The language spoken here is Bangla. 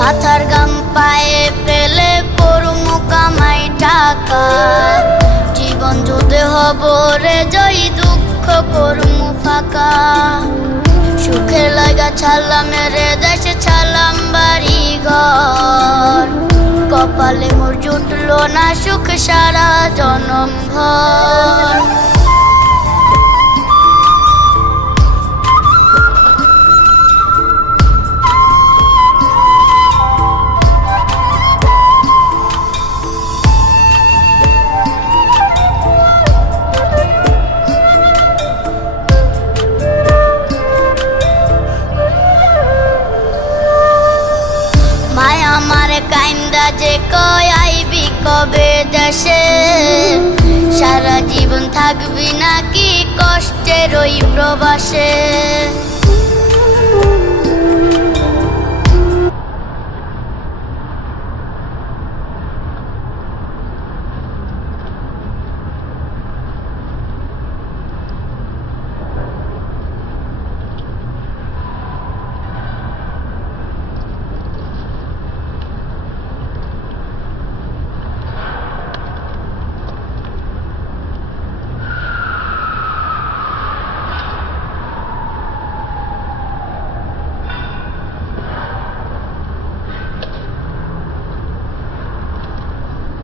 মাথার গাম পায়ে ফেলে করমু কামাই টাকা, জীবন যুদ্ধে হব রে জয়ী, দুঃখ করমু ফাঁকা। সুখের লাগা ছাড়লাম রে দেশে, ছাড়লাম বাড়ি ঘর, কপালে মোর জুটলো না সুখ সারা জনম ভর। আমার কাইন্দা যে কয় আইবি কবে দেশে, সারা জীবন থাকবি নাকি কষ্টের ওই প্রবাসে।